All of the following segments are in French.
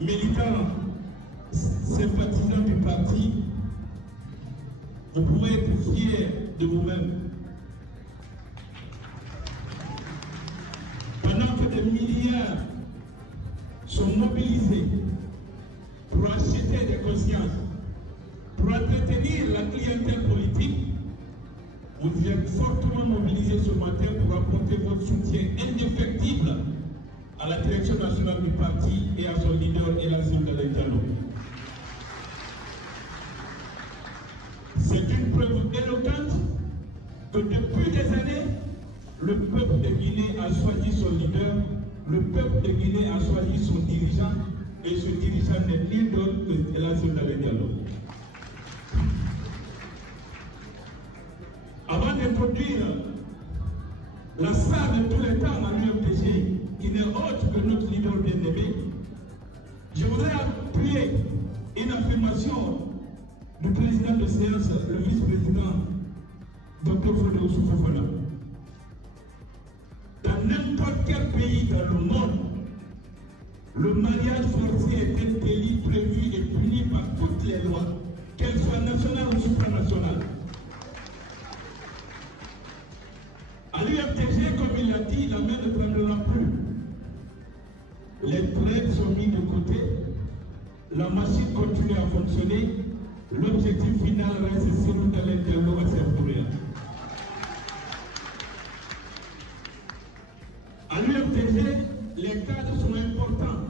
militants, sympathisants du parti, vous pouvez être fiers de vous-même. Pendant que des milliards sont mobilisés pour acheter des consciences, pour entretenir la clientèle politique, vous êtes fortement mobilisés ce matin pour apporter votre soutien indéfectible à la direction nationale du parti et à son leader, Elassine Galaye Diallo. C'est une preuve éloquente que depuis des années, le peuple de Guinée a choisi son leader, le peuple de Guinée a choisi son dirigeant, et ce dirigeant n'est nul d'autre que Elassine Galaye Diallo. Avant d'introduire la salle de tous les temps à l'UFDG, qui n'est autre que notre leader bien-aimé, je voudrais appuyer une affirmation du président de séance, le vice-président, Dr Fodé Oussoufou-Fofana. Dans n'importe quel pays dans le monde, le mariage forcé est un délit prévu et puni par toutes les lois, qu'elles soient nationales ou supranationales. À l'UFDG, comme il l'a dit, la main ne prendra plus. Les traites sont mis de côté, la machine continue à fonctionner, l'objectif final reste Cellou Dalein Diallo à Saint-Pouria. À l'UFDG, les cadres sont importants.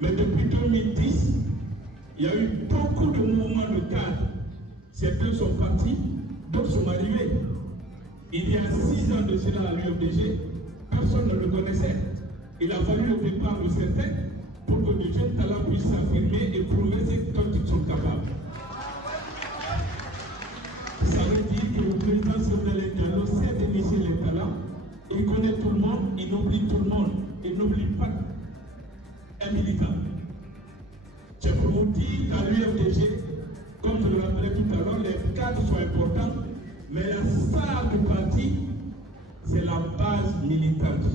Mais depuis 2010, il y a eu beaucoup de mouvements de cadres. Certains sont partis, d'autres sont arrivés. Il y a 6 ans de cela à l'UFDG, personne ne le connaissait. Il a fallu le départ de certains pour que de jeunes talents puissent s'affirmer et prouver ce dont ils sont capables. Ça veut dire que le président Cellou Dalein Diallo sait dénicher les talents, il connaît tout le monde, il oublie tout le monde, il n'oublie pas un militant. C'est pour vous dire qu'à l'UFDG, comme je le rappelais tout à l'heure, les cadres sont importants, mais la star du parti, c'est la base militante.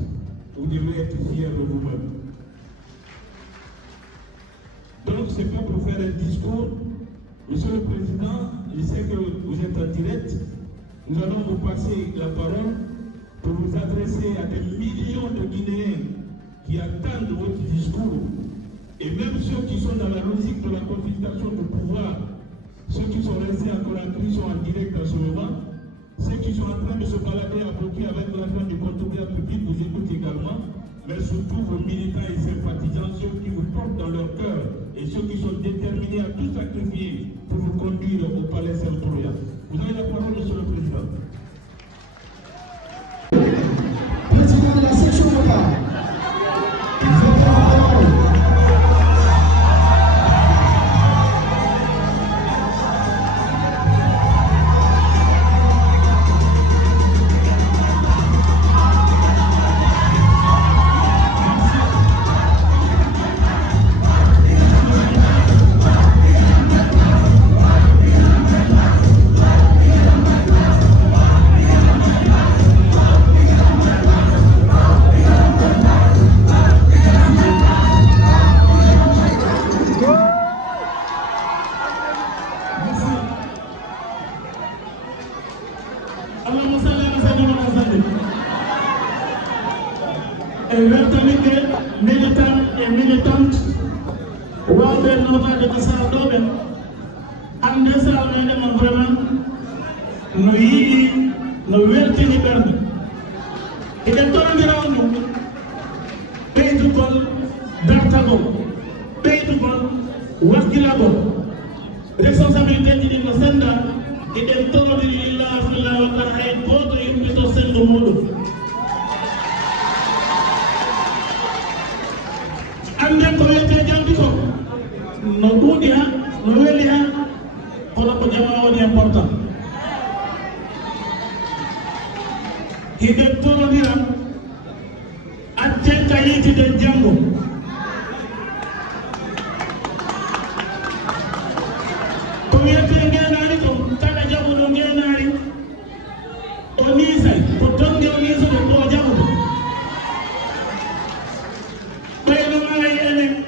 Vous devez être fiers de vous-même. Donc, ce n'est pas pour faire un discours. Monsieur le Président, je sais que vous êtes en direct. Nous allons vous passer la parole pour vous adresser à des millions de Guinéens qui attendent votre discours. Et même ceux qui sont dans la logique de la confiscation du pouvoir, ceux qui sont restés encore en prison en direct en ce moment, ceux qui sont en train de se balader à bloquer avec l'argent du contribuable public vous écoutent également, mais surtout vos militants et sympathisants, ceux qui vous portent dans leur cœur et ceux qui sont déterminés à tout sacrifier pour vous conduire au palais Saint-Pouria. Vous avez la parole, Monsieur le Président. Président de la section locale.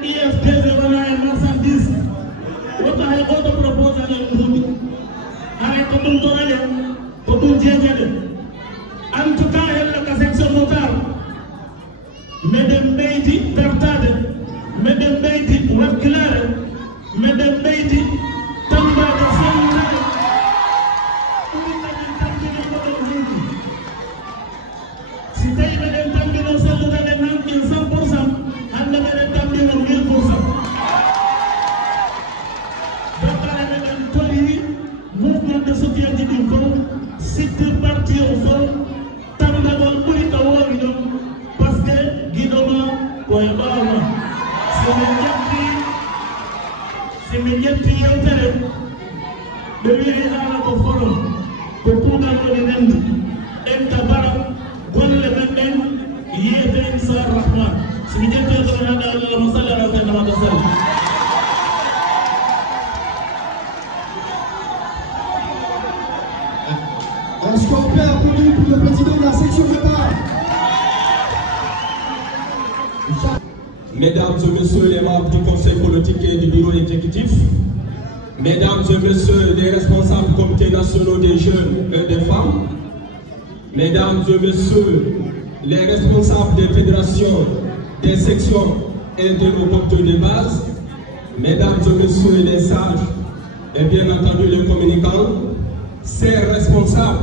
IFTZ wana e marchandise woto hay goto propose ale mbudi ay ko dum torale ko dum jejede en tout cas hella ka section motar meden beyti pertade meden beyti waklare meden beyti tamba da sonna si tay meden tambino selu da den nan 100% hande meden tambino 1000%. Mouvement de soutien du Dinko, site parti au fond, Tambadon Kurita Warido, parce que Guidoma, Koyabama, c'est mes yepti yotere, de lui à la Koforo, Kokuda Konen, Kabara, Konen, Yeben Sar Rahman, c'est mes yepti yotere, la Masala, la Masala. Est-ce qu'on peut applaudir pour le président de la section Qatar? Mesdames et messieurs les membres du conseil politique et du bureau exécutif, mesdames et messieurs les responsables du comité national des jeunes et des femmes, mesdames et messieurs les responsables des fédérations, des sections et des groupes de base, mesdames et messieurs les sages et bien entendu les communicants, ces responsables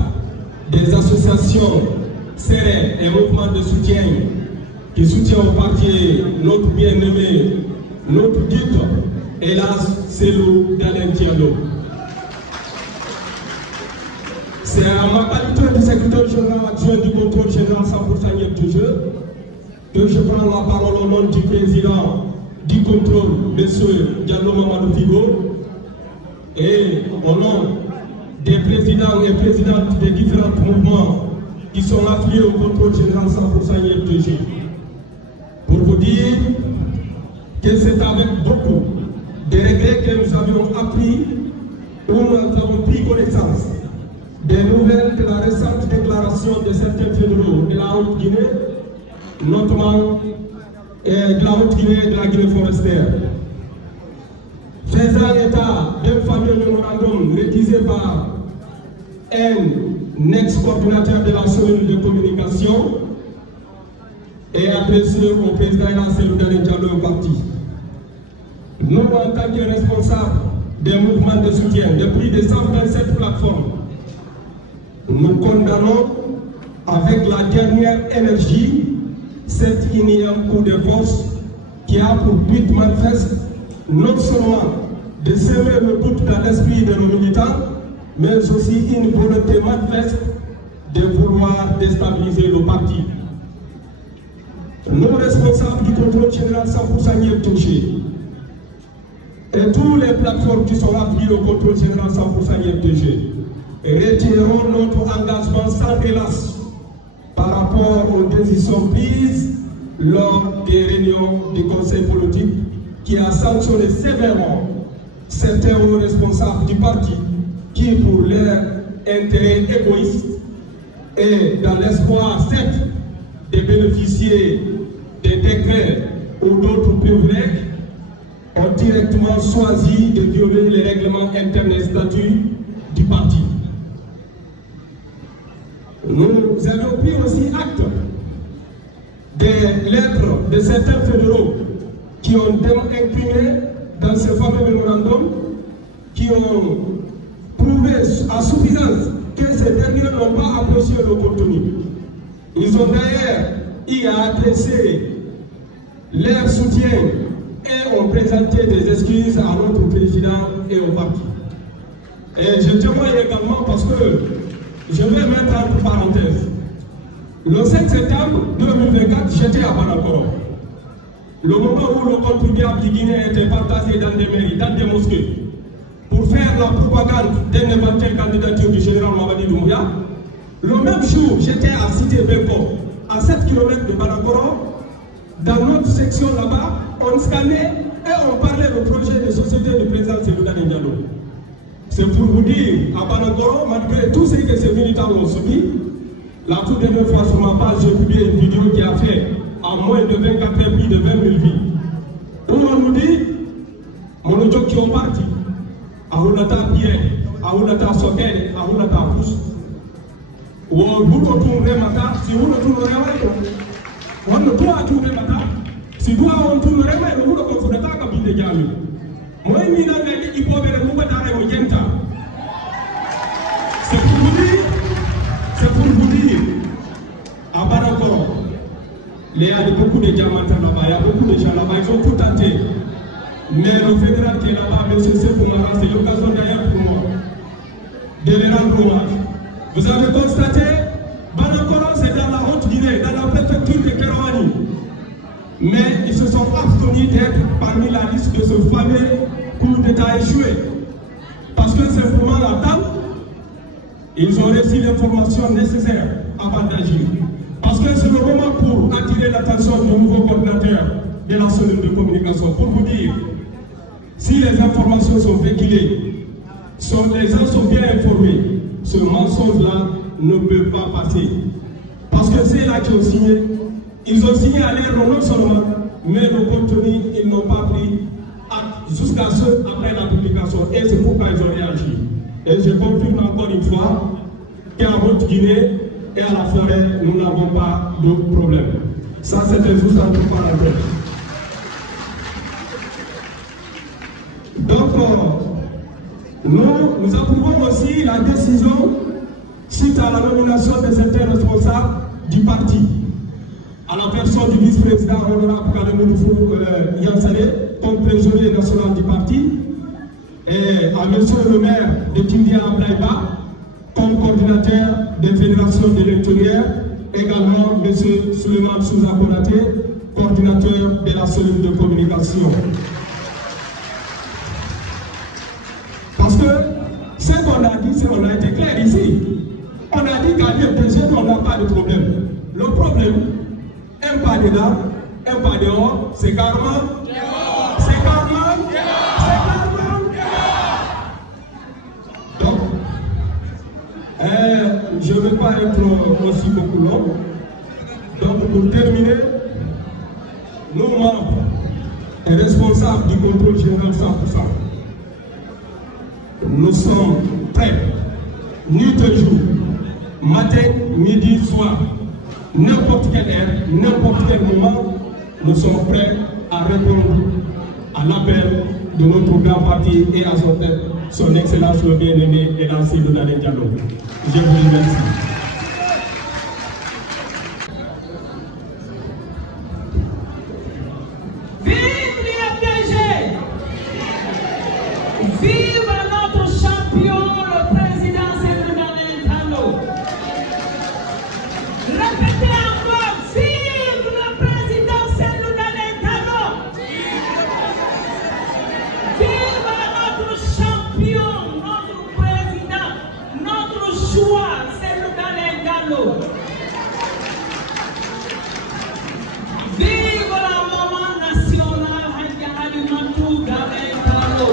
des associations, CRE et mouvements de soutien qui soutiennent au parti notre bien-aimé, notre guide, hélas, Cellou Dalein Diallo. C'est à ma qualité de secrétaire général adjoint du contrôle général 100% Yep du jeu que je prends la parole au nom du président du contrôle, M. Diallo Mamadou Figo, et au nom des présidents et présidentes des différents mouvements qui sont affiliés au contrôle général 100% IFTG. Pour vous dire que c'est avec beaucoup de regrets que nous avions appris ou nous avons pris connaissance des nouvelles de la récente déclaration de certains fédéraux de la Haute-Guinée, notamment de la Haute-Guinée et de la Guinée forestière. Faisant état d'un fameux mémorandum rédigé par un ex-coordinateur de la cellule de communication et adressé au président Cellou Dalein Diallo au parti. Nous, en tant que responsables des mouvements de soutien de plus de 127 plateformes, nous condamnons avec la dernière énergie cet énième coup de force qui a pour but manifeste non seulement de semer le doute dans l'esprit de nos militants, mais aussi une volonté manifeste de vouloir déstabiliser le parti. Nous, responsables du contrôle général 100% IFTG, et tous les plateformes qui sont affiliées au contrôle général 100% IFTG, retirerons notre engagement sans relâche par rapport aux décisions prises lors des réunions du conseil politique qui a sanctionné sévèrement certains hauts responsables du parti qui, pour leur intérêt égoïste et dans l'espoir, certes, de bénéficier des décrets ou d'autres privilèges, ont directement choisi de violer les règlements internes et statuts du parti. Nous avons pris aussi acte des lettres de certains fédéraux qui ont imprimé dans ce fameux mémorandum, qui ont prouvé à suffisance que ces derniers n'ont pas apprécié le contenu. Ils ont d'ailleurs y adressé leur soutien et ont présenté des excuses à notre président et au parti. Et je témoigne également parce que je vais mettre entre parenthèses. Le 7 septembre 2024, j'étais à Banakoro. Le moment où le contribuable du Guinée était partagé dans des mairies, dans des mosquées, pour faire la propagande d'une éventuelle candidature du général Mamadi Doumbouya, le même jour, j'étais à Cité Beko, à 7 km de Banakoro. Dans notre section là-bas, on scannait et on parlait du projet de société du président Cellou Dalein Diallo. C'est pour vous dire, à Banakoro, malgré tout ce que ces militants ont subi, la toute dernière fois sur ma page, j'ai publié une vidéo qui a fait en moins de 24 heures plus de 20 000 vies. Où on Aho joki on parti. Aho lata bien. Aho lata sokene. Aho lata pousse. Ou buto tourner mata. Si vous ne tournerez pas, on ne doit tourner mata. Si vous on tournerait pas, on ne peut pas cabiner jami. Moi, je n'ai pas de problème. C'est pour vous dire, à Barakoro, il y a beaucoup de diamantins là-bas, il y a beaucoup de gens là-bas, ils ont tout tenté. Mais le fédéral qui est là-bas, M. Sefoumara, c'est l'occasion d'ailleurs pour moi de les rendre hommage. Vous avez constaté, Barakoro, c'est dans la Haute-Guinée, dans la préfecture de Kerouani. Mais ils se sont abstenus d'être parmi la liste de ce fameux coup d'État échoué. Parce que simplement la dame, ils ont reçu l'information nécessaire avant d'agir. Parce que c'est le moment pour attirer l'attention du nouveau coordinateur de la cellule de communication. Pour vous dire, si les informations sont véhiculées, les gens sont bien informés, ce mensonge-là ne peut pas passer. Parce que c'est là qui ont signé. Ils ont signé à l'air non seulement, mais le contenu, ils n'ont pas pris acte jusqu'à ce après la publication. Et c'est pourquoi ils ont réagi. Et je confirme encore une fois qu'en Haute-Guinée et à la forêt, nous n'avons pas de problème. Ça, c'était juste un truc parenthèse. Donc, nous approuvons aussi la décision suite à la nomination de certains responsables du parti. À la personne du vice-président honorable Kalemou Yansale, comme trésorier national du parti, et à monsieur le maire de Kindia Ablaïba, comme coordinateur des fédérations de l'intérieur, également monsieur Suleiman Souza Konaté, coordinateur de la cellule de communication. Parce que ce qu'on a dit, c'est qu'on a été clair ici. On a dit qu'à l'IFDG, on n'a pas de problème. Le problème, un pas dedans, un pas dehors, c'est carrément. C'est carrément. C'est carrément. Donc, je ne vais pas être aussi beaucoup long. Donc, pour terminer, nos membres et responsables du contrôle général 100%, nous sommes prêts, nuit et jour, matin, midi, soir. N'importe quelle heure, n'importe quel moment, nous sommes prêts à répondre à l'appel de notre grand parti et à son excellence le bien-aimé et l'ancien de Daniel Diallo. Je vous remercie. Vive l'IFDG! Vive notre champion, le président Cellou Dalein Diallo! Répétez encore, vive le président Cellou Dalein Diallo! Vive notre champion, notre président, notre choix, Cellou Dalein Diallo! Vive la maman nationale, Hadja Halimatou Dalein Diallo!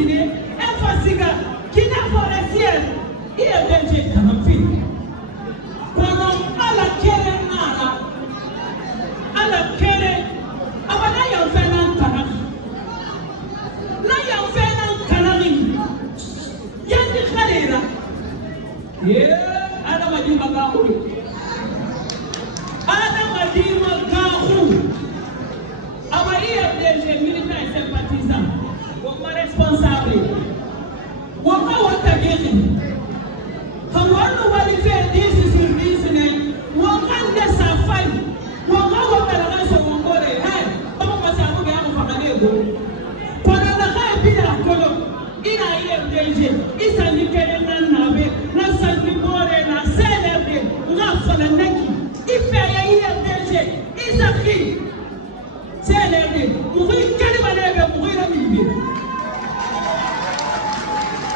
Guinée, un Fasiga, qui n'a pas la sienne, il est belge dans la ville. Quand on a la kéré, à la kéré, avant là, il y a un canari. Là, il y a un canari. Il y a un canari. Adam a dit Magaou. Adam a dit Magaou. IFDG, militants et sympathisants, on est responsable. On va voter. On va valider 10 sur 10. On va sa faille. On va voter la race au Congo. Comment passer à vous? Quand on a bien la colonne, il a IFDG, il s'en dit qu'elle est navé, la santé morée, la CLRD, la Fananaki, il fait IFDG, il s'appelle. C'est l'été. Pour une quelle manière de mourir à midi.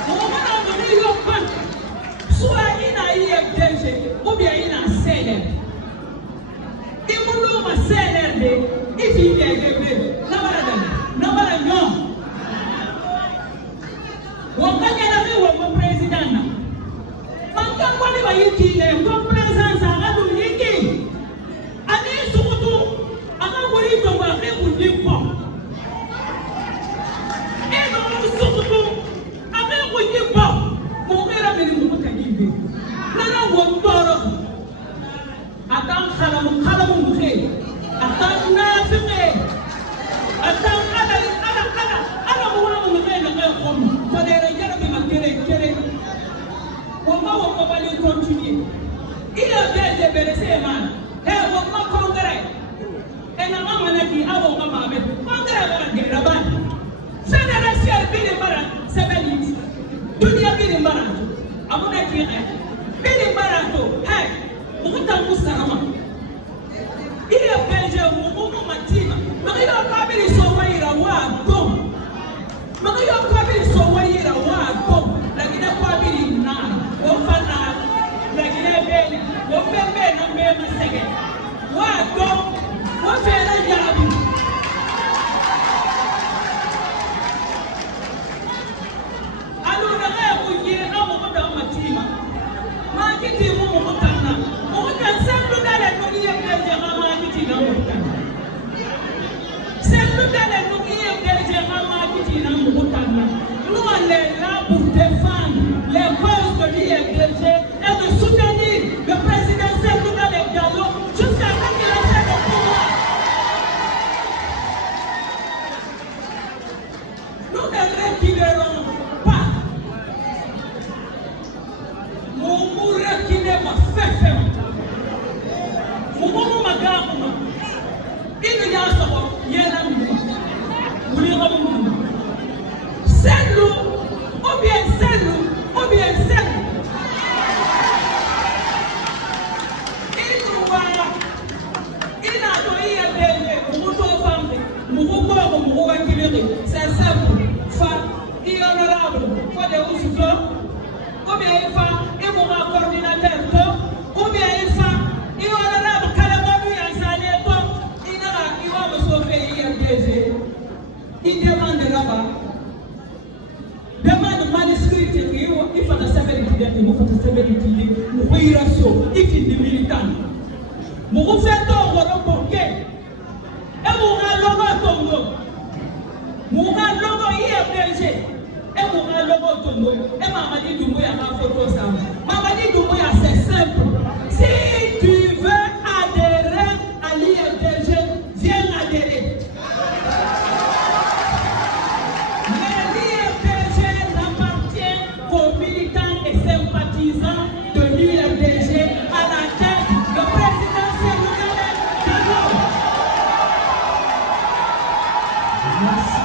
On va donner le pain. Soit il a IFDG ou bien il a CLR. Il vous a CLRD. Il vit bien. Non. On va gagner le président. Quand on va y quitter, comme président, ça va nous liquider. Allez, surtout. Et donc, surtout, avec vous, il n'y a pas mon père a venu vous taquiner. Là, on dort. Attends, Khalam, attends, Nafé, attends, on va aller continuer. Il a bien débercé, man. Et on va congrès. Et la maman a dit, ah bon, maman, mais quand elle va dire là-bas, ça n'a pas si bien les marins, c'est bien. Tout y a bien les marins. À mon avis, bien les marins, hey, on va t'en sarama. Il a fait un moment matin, mais il a pas bien les sauver à Wado. Mais il a pas bien les sauver à Wado. La Guinée pas bien les nains, au fanat, la Guinée belle, au bébé, non, mais c'est que Wado. What is it? Nous, on est là pour défendre les causes de l'IFDG et de soutenir le président Sékou Diallo jusqu'à ce qu'il ait le pouvoir. Nous ne reculerons pas. Nous reculerons ma fait. Nous ma garde. Il y a un sabot. Il y a un mou. Vous l'irez au monde. C'est nous, ou bien c'est nous, ou bien c'est nous. Il nous voit, il a donné un bébé, nous c'est simple. Il est honorable, il faut des outils, ou bien il faut un coordinateur, ou bien il est honorable, il va me sauver, il demande là-bas. Demande manuscrit il faut savoir utiliser, il faut savoir utiliser, il faut y rester, il faut des militants. Vous faites un repos, et vous avez un logo, vous avez un logo IFDG, et vous avez un logo Tombo, et Mamadi Doumbouya a ma photo ça. Mamadi Doumbouya, c'est simple. Si tu veux adhérer à l'IFDG, viens adhérer. Aux militants et sympathisants de l'UFDG à la tête du président Sékou Diallo. Merci.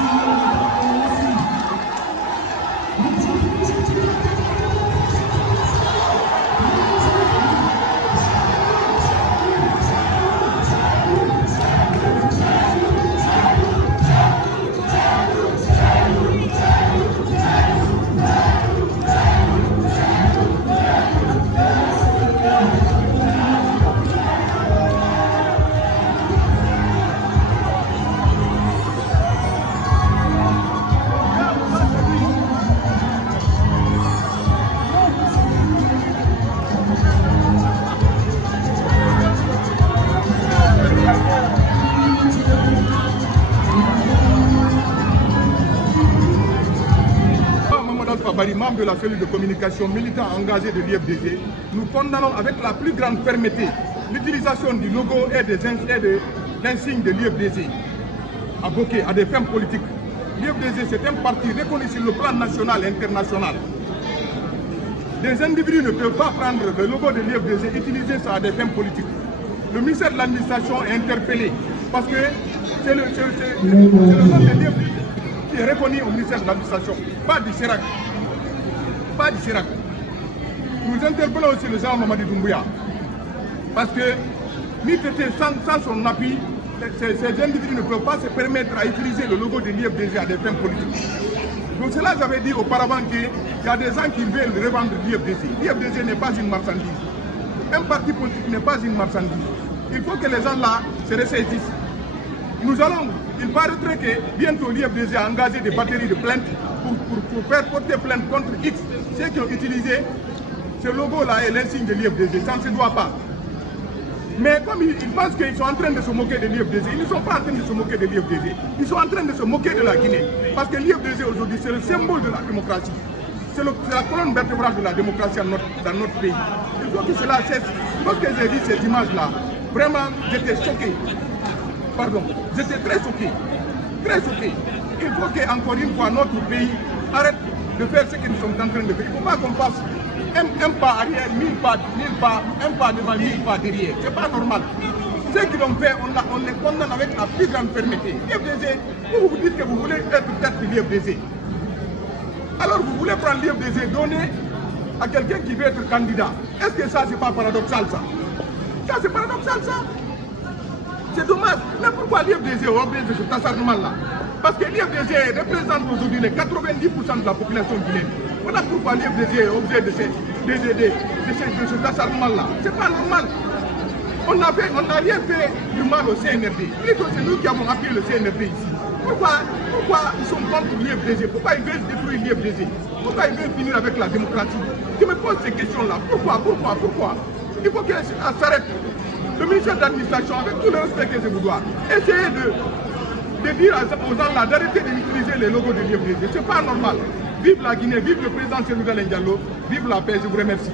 Bari, membre de la cellule de communication militant engagé de l'IFDG, nous condamnons avec la plus grande fermeté l'utilisation du logo et des insignes de l'IFDG à Bokeh à des fins politiques. L'IFDG, c'est un parti reconnu sur le plan national et international. Des individus ne peuvent pas prendre le logo de l'IFDG et utiliser ça à des fins politiques. Le ministère de l'administration est interpellé parce que c'est le nom de l'IFDG qui est reconnu au ministère de l'administration, pas du Chirac. Pas du Chirac. Nous interpellons aussi le général Mamadi Doumbouya parce que sans son appui, ces individus ne peuvent pas se permettre à utiliser le logo de l'IFDG à des fins politiques. Donc cela, j'avais dit auparavant qu'il y a des gens qui veulent revendre l'IFDG. L'IFDG n'est pas une marchandise. Un parti politique n'est pas une marchandise. Il faut que les gens là se ressaisissent. Il paraîtrait que bientôt l'IFDG a engagé des batteries de plaintes pour faire porter plainte contre X, ceux qui ont utilisé ce logo-là et l'insigne de l'IFDG. Ça ne se doit pas. Mais comme ils pensent qu'ils sont en train de se moquer de l'IFDG, ils ne sont pas en train de se moquer de l'IFDG. Ils sont en train de se moquer de la Guinée. Parce que l'IFDG aujourd'hui, c'est le symbole de la démocratie. C'est la colonne vertébrale de la démocratie dans notre pays. Il faut que cela cesse. Lorsque j'ai vu cette image-là, vraiment, j'étais choqué. Pardon, j'étais très choqué. Très choqué. Il faut qu'encore une fois, notre pays arrête de faire ce que nous sommes en train de faire. Il ne faut pas qu'on fasse un pas arrière, 1000 pas, un pas devant, 1000 pas derrière. Ce n'est pas normal. Ceux qui l'ont fait, on les condamne avec la plus grande fermeté. l'IFDG, vous dites que vous voulez être tête de l'IFDG. Alors vous voulez prendre l'IFDG, donner à quelqu'un qui veut être candidat. Est-ce que ça, c'est pas paradoxal, ça? Ça, c'est paradoxal, ça? C'est dommage. Mais pourquoi l'IFDG est obligé de cet acharnement-là? Parce que l'IFDG représente aujourd'hui les 90% de la population guinéenne. Voilà pourquoi l'IFDG est obligé de cet acharnement-là. C'est pas normal. On n'a rien fait du mal au CNRD. Plutôt c'est nous qui avons appuyé le CNRD ici. Pourquoi ils sont contre l'IFDG? Pourquoi ils veulent détruire l'IFDG? Pourquoi ils veulent finir avec la démocratie? Je me pose ces questions-là. Pourquoi? Il faut que ça s'arrête. Le ministère de l'administration, avec tout le respect que je vous dois, essayez de dire aux gens là d'arrêter d'utiliser les logos de l'IFDG. Ce n'est pas normal. Vive la Guinée, vive le président Cellou Dalein Diallo, vive la paix, je vous remercie.